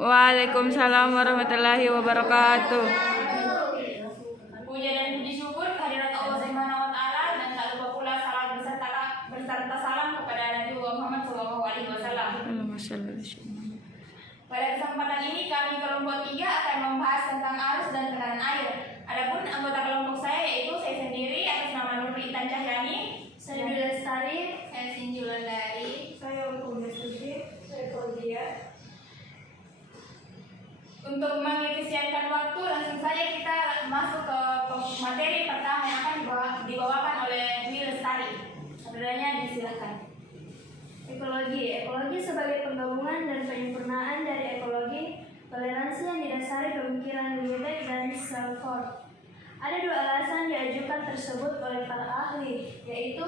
Waalaikumsalam warahmatullahi wabarakatuh. Puja dan puji syukur kehadirat Allah Subhanahu wa taala dan tak lupa pula salam beserta salam kepada Nabi Muhammad SAW. Pada kesempatan ini kami kelompok 3 akan membahas tentang arus dan tekanan air. Adapun anggota kelompok saya yaitu saya sendiri atas nama Nur Intan Cahyani, Saya Dwi Lestari, saya Sinju Landari, Saya Ukum Suci, saya Claudia. Untuk mengefisienkan waktu, langsung saja kita masuk ke materi pertama yang akan dibawakan oleh Dwi Lestari. Saudaranya disilakan. Ekologi sebagai penggabungan dan penyempurnaan dari ekologi, toleransi yang didasari pemikiran Wiebeck dan Salford. Ada 2 alasan diajukan tersebut oleh para ahli, yaitu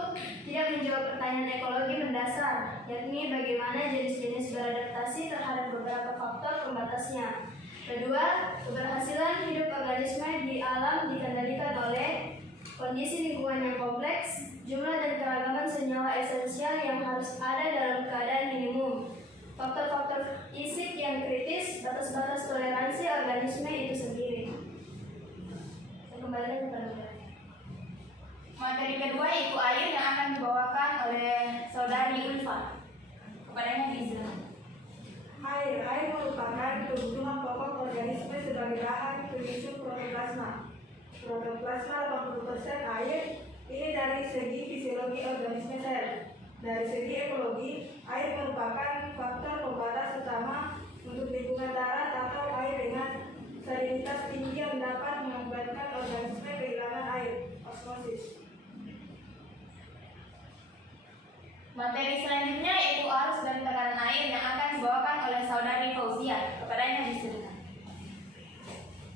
tidak menjawab pertanyaan ekologi mendasar, yakni bagaimana jenis-jenis beradaptasi terhadap beberapa faktor pembatasnya. Kedua, keberhasilan hidup organisme di alam dikendalikan oleh kondisi lingkungan yang kompleks, jumlah dan keragaman senyawa esensial yang harus ada dalam keadaan minimum, faktor-faktor fisik yang kritis, batas-batas toleransi organisme itu sendiri. Kembali ke Materi kedua yaitu air yang akan dibawakan oleh saudari Ulfa. Kepadanya disilakan. Air merupakan kebutuhan pokok organisme sebagai bahan pemicu protoplasma. Protoplasma 80% air. Ini dari segi fisiologi organisme sel. Dari segi ekologi, air merupakan faktor pembatas utama untuk lingkungan darat atau air dengan salinitas tinggi yang dapat mengakibatkan organisme kehilangan air, osmosis. Materi selanjutnya yaitu arus dan tekanan air yang akan dibawakan oleh saudari Fauzia. Kepadanya disilakan.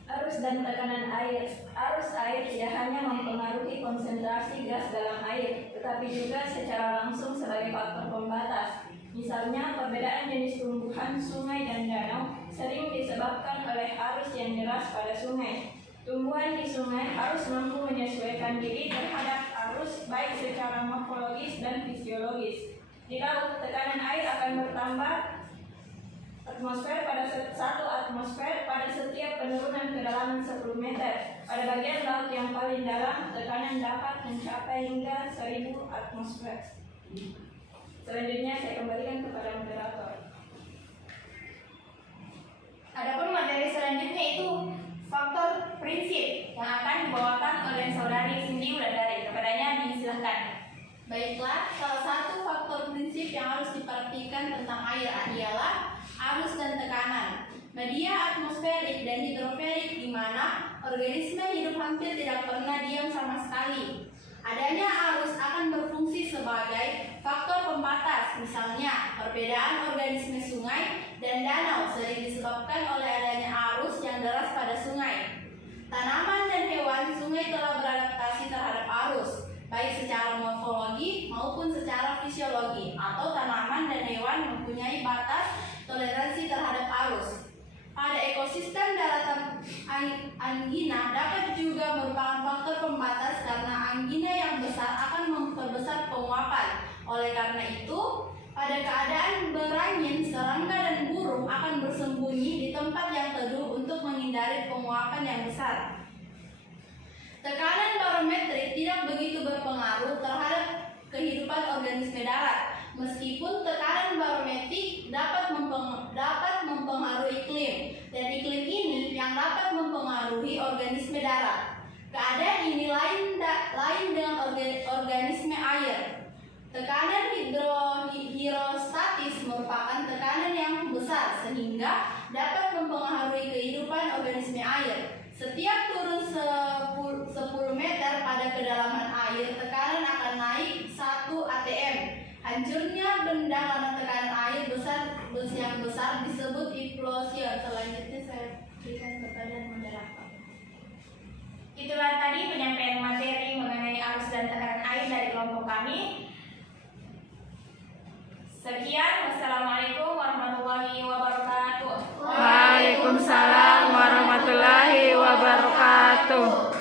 arus dan tekanan air. Arus air tidak hanya mempengaruhi konsentrasi gas dalam air, tetapi juga secara langsung sebagai faktor pembatas. Misalnya, perbedaan jenis tumbuhan sungai dan danau sering disebabkan oleh arus yang deras pada sungai. Tumbuhan di sungai harus mampu menyesuaikan diri terhadap arus baik secara morfologis dan fisiologis. Di laut, tekanan air akan bertambah atmosfer pada 1 atmosfer pada setiap penurunan kedalaman 10 meter. Pada bagian laut yang paling dalam, tekanan dapat mencapai hingga 1000 atmosfer. Selanjutnya saya kembalikan kepada moderator. Adapun materi selanjutnya itu faktor prinsip yang akan dibawakan oleh saudari Cindy Wulandari. Kepadanya disilakan. Baiklah, salah satu faktor prinsip yang harus diperhatikan tentang air ialah arus dan tekanan. Media atmosferik dan hidroferik di mana organisme hidup hampir tidak pernah diam sama sekali. Adanya arus akan berfungsi sebagai faktor pembatas, misalnya perbedaan organisme sungai dan danau sering disebabkan oleh adanya arus yang deras pada sungai. Tanaman dan hewan sungai telah beradaptasi terhadap arus, baik secara morfologi maupun secara fisiologi, atau tanaman dan hewan mempunyai batas toleransi terhadap arus. Pada ekosistem daratan, anggina dapat juga merupakan faktor pembatas karena anggina yang besar akan memperbesar penguapan. Oleh karena itu, pada keadaan berangin, serangga dan burung akan bersembunyi di tempat yang teduh untuk menghindari penguapan yang besar. Tekanan barometrik tidak begitu berpengaruh terhadap kehidupan organisme darat, meskipun tekanan barometrik dapat mempengaruhi iklim, dan iklim ini yang dapat mempengaruhi organisme darat. Keadaan ini lain dengan organisme air. Tekanan hidrostatis merupakan tekanan yang besar sehingga dapat mempengaruhi kehidupan organisme air. Setiap turun 10 meter pada kedalaman air, tekanan akan naik 1 atm. Hancurnya benda karena tekanan air yang besar disebut implosion. Selanjutnya saya berikan kepada moderator. Itulah tadi penyampaian materi mengenai arus dan tekanan air dari kelompok kami. Sekian, wassalamualaikum warahmatullahi wabarakatuh. Waalaikumsalam warahmatullahi wabarakatuh.